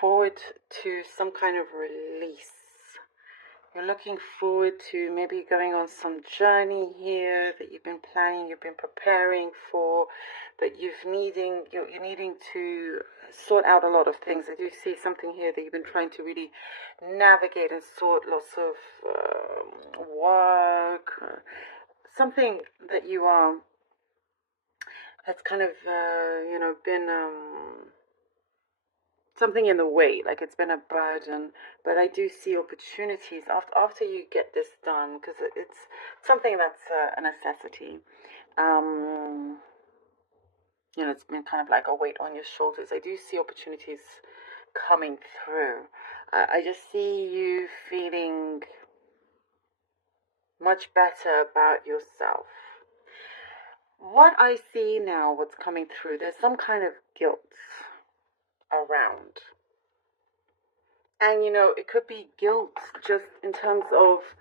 forward to some kind of release. You're looking forward to maybe going on some journey here that you've been planning, you've been preparing for, but you're needing to sort out a lot of things. I do see something here that you've been trying to really navigate and sort lots of work, something that you are that's kind of been something in the way, like it's been a burden. But I do see opportunities after you get this done, because it's something that's a necessity. It's been kind of like a weight on your shoulders. I do see opportunities coming through. I just see you feeling much better about yourself. What I see now, what's coming through, there's some kind of guilt around. And it could be guilt just in terms of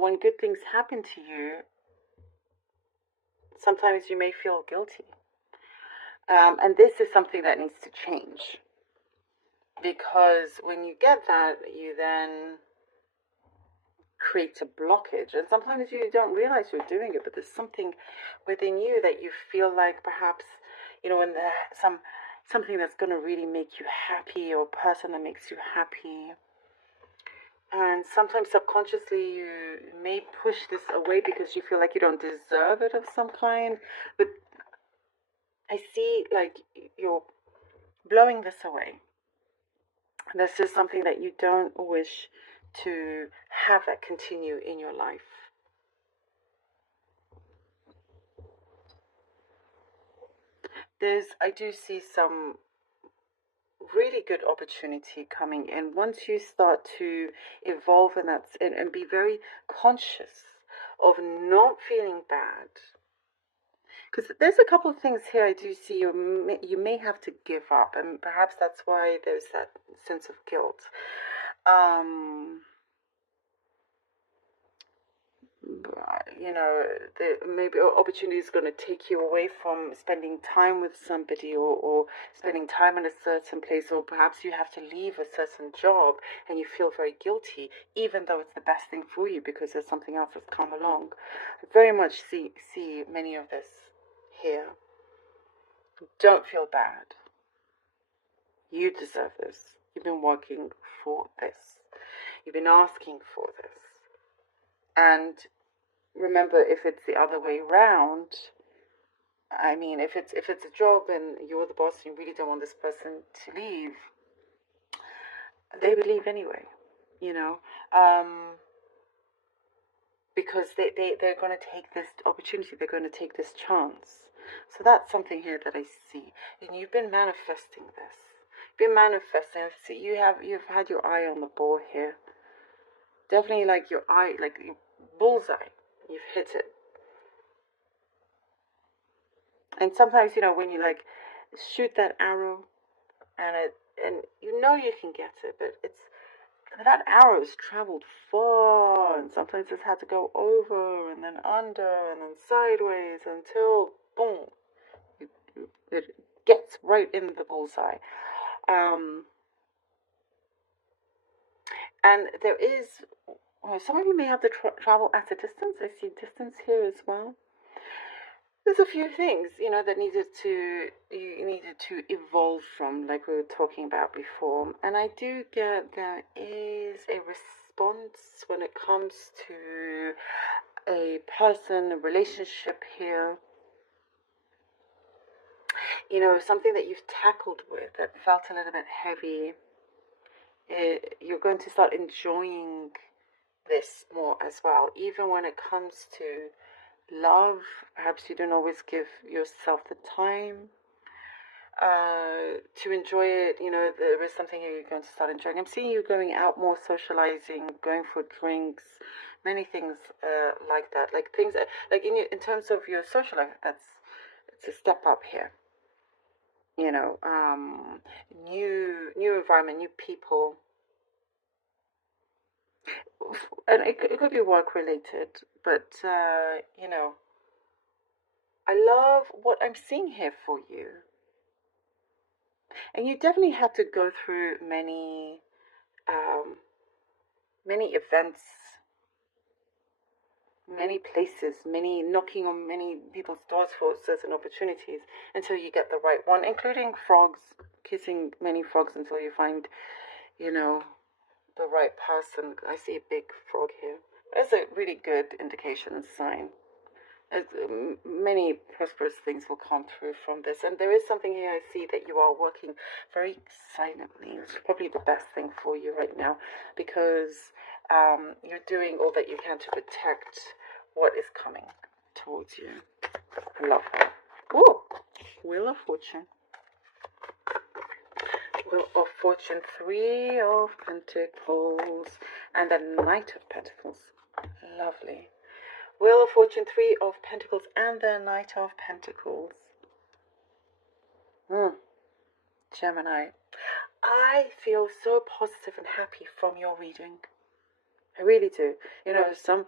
when good things happen to you, sometimes you may feel guilty. And this is something that needs to change. Because when you get that, you then create a blockage. And sometimes you don't realize you're doing it, but there's something within you that you feel like perhaps, when something that's going to really make you happy, or a person that makes you happy. And sometimes subconsciously you may push this away because you feel like you don't deserve it of some kind. But I see like you're blowing this away. This is something that you don't wish to have that continue in your life. I do see some really good opportunity coming in once you start to evolve in that and be very conscious of not feeling bad. Because there's a couple of things here I do see you may have to give up, and perhaps that's why there's that sense of guilt. Maybe opportunity is going to take you away from spending time with somebody, or spending time in a certain place, or perhaps you have to leave a certain job and you feel very guilty, even though it's the best thing for you because there's something else that's come along. I very much see many of this here. Don't feel bad. You deserve this. You've been working for this. You've been asking for this. And remember, if it's the other way around, I mean, if it's a job and you're the boss and you really don't want this person to leave, they would leave anyway, because they're going to take this opportunity, they're going to take this chance. So that's something here that I see, and you've been manifesting this. You've been manifesting. So you've had your eye on the ball here. Definitely, like your eye, like your bullseye. You've hit it. And sometimes, when you like shoot that arrow, and you can get it, but that arrow has traveled far, and sometimes it's had to go over and then under and then sideways until boom, it gets right in the bullseye. And there is, some of you may have to travel at a distance. I see distance here as well. There's a few things, that you needed to evolve from, like we were talking about before. And I do get there is a response when it comes to a person, a relationship here. Something that you've tackled with that felt a little bit heavy. You're going to start enjoying this more as well, even when it comes to love. Perhaps you don't always give yourself the time to enjoy it. There is something here you're going to start enjoying. I'm seeing you going out more, socializing, going for drinks, many things like that. Like things like in terms of your social life, it's a step up here. New environment, new people. And it could be work related, but I love what I'm seeing here for you. And you definitely had to go through many events, many places, many knocking on many people's doors for certain opportunities until you get the right one, including frogs, kissing many frogs until you find, you know, the right person. I see a big frog here. That's a really good indication and sign. As many prosperous things will come through from this. And there is something here I see that you are working very silently. It's probably the best thing for you right now, because you're doing all that you can to protect what is coming towards you. I love that. Ooh, Wheel of Fortune. Wheel of Fortune, Three of Pentacles, and the Knight of Pentacles. Lovely. Wheel of Fortune, Three of Pentacles, and the Knight of Pentacles. Gemini. I feel so positive and happy from your reading. I really do. You know, some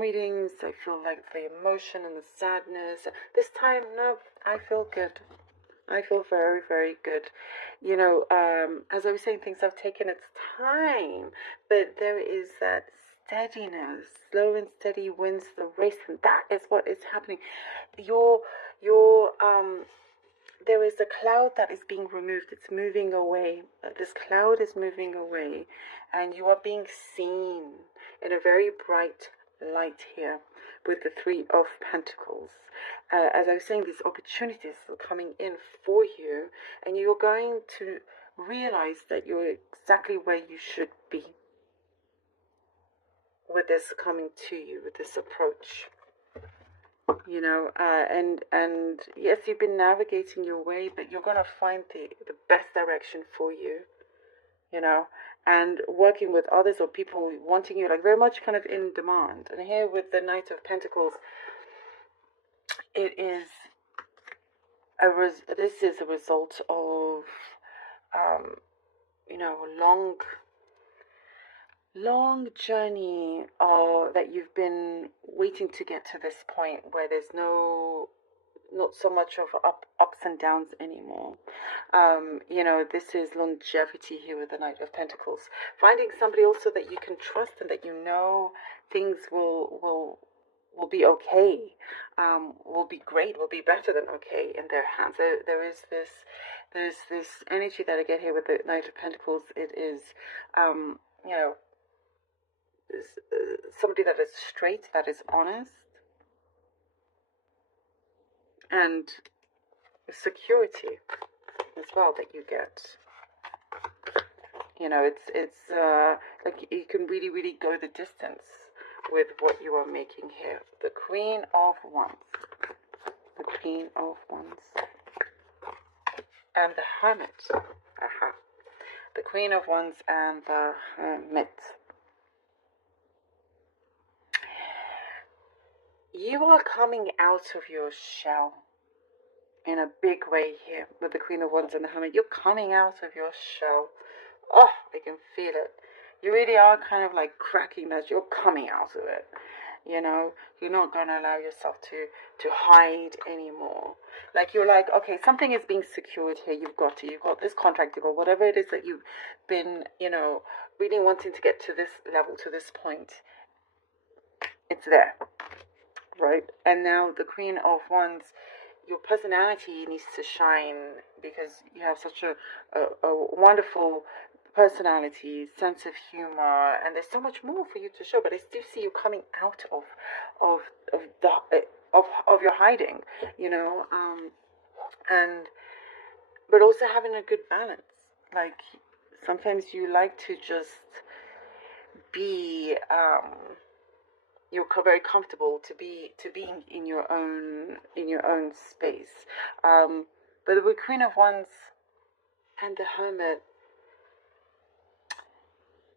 readings, I feel like the emotion and the sadness. This time, no, I feel good. I feel very, very good. You know, as I was saying, things have taken its time, but there is that steadiness. Slow and steady wins the race, and that is what is happening. There is a cloud that is being removed. It's moving away. This cloud is moving away, and you are being seen in a very bright light here with the Three of Pentacles. As I was saying, these opportunities are coming in for you, and you're going to realize that you're exactly where you should be with this coming to you, with this approach. You know, and yes, you've been navigating your way, but you're going to find the best direction for you, you know, and working with others or people wanting you, like very much kind of in demand. And here with the Knight of Pentacles, it is this is a result of, you know, long journey that you've been waiting to get to this point where there's not so much of ups and downs anymore. You know, this is longevity here with the Knight of Pentacles. Finding somebody also that you can trust and that you know things will be okay, will be great, will be better than okay in their hands. There's this energy that I get here with the Knight of Pentacles. It is, you know, somebody that is straight, that is honest, and security as well that you get. You know, it's like you can really go the distance with what you are making here. The Queen of Wands. The Queen of Wands. And the Hermit. The Queen of Wands and the Hermit. You are coming out of your shell in a big way here with the Queen of Wands and the Hermit. You're coming out of your shell. Oh, I can feel it. You really are kind of like cracking that. You're coming out of it. You know, you're not going to allow yourself to hide anymore. Like, you're like, okay, something is being secured here. You've got this contract, you've got whatever it is that you've been, you know, really wanting to get to this level, to this point. It's there. Right? And now the Queen of Wands, your personality needs to shine because you have such a wonderful personality, sense of humor, and there's so much more for you to show. But I still see you coming out of your hiding, you know, but also having a good balance. Like, sometimes you like to just be you're very comfortable to be in your own space. But the Queen of Wands and the Hermit,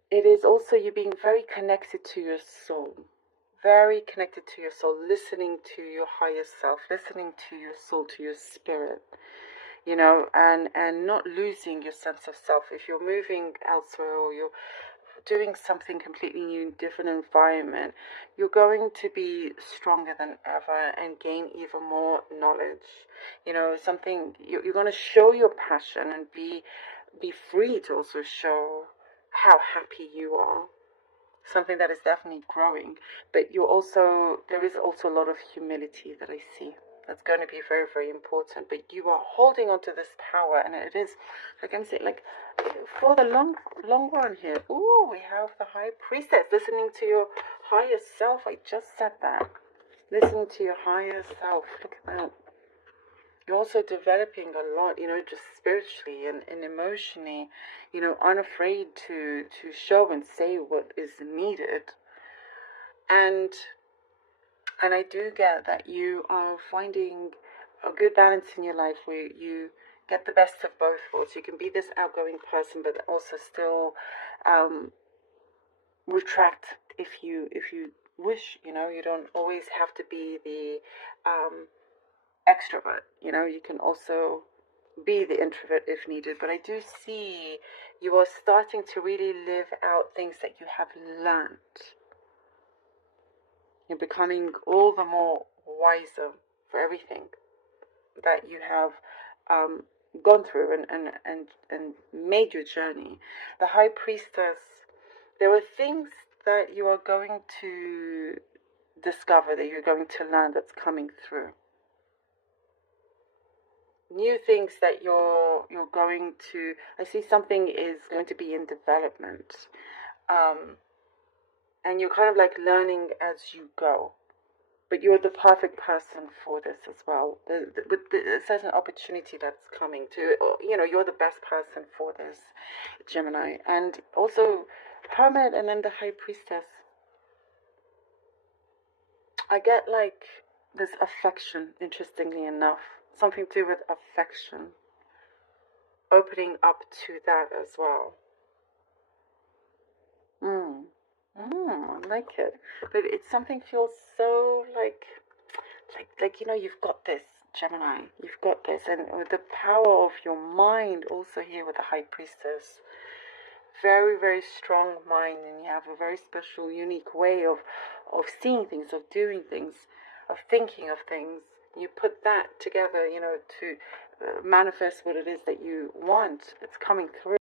it is also you being very connected to your soul. Very connected to your soul, listening to your higher self, listening to your soul, to your spirit, you know, and not losing your sense of self. If you're moving elsewhere or you're doing something completely new, different environment, you're going to be stronger than ever and gain even more knowledge. You know, something you're going to show your passion and be free to also show how happy you are. Something that is definitely growing, but there is also a lot of humility that I see. That's going to be very, very important. But you are holding on to this power, and it is, like I'm saying, like for the long run here. Ooh, we have the High Priestess, listening to your higher self. I just said that. Listening to your higher self. Look at that. You're also developing a lot, you know, just spiritually and emotionally, you know, unafraid to show and say what is needed. And I do get that you are finding a good balance in your life where you get the best of both worlds. You can be this outgoing person, but also still retract if you wish. You know, you don't always have to be the extrovert. You know, you can also be the introvert if needed. But I do see you are starting to really live out things that you have learned. You're becoming all the more wiser for everything that you have gone through and made your journey. The High Priestess, there are things that you are going to discover, that you're going to learn, that's coming through. New things that you're going to, I see something is going to be in development, and you're kind of like learning as you go, but you're the perfect person for this as well. There's an opportunity that's coming to, you know, you're the best person for this, Gemini. And also Hermit and then the High Priestess, I get like this affection, interestingly enough, something to do with affection, opening up to that as well. I like it. But it's something feels so like, you know, you've got this, Gemini. You've got this. And with the power of your mind also here with the High Priestess, very, very strong mind, and you have a very special, unique way of seeing things, of doing things, of thinking of things. You put that together, you know, to manifest what it is that you want. It's coming through.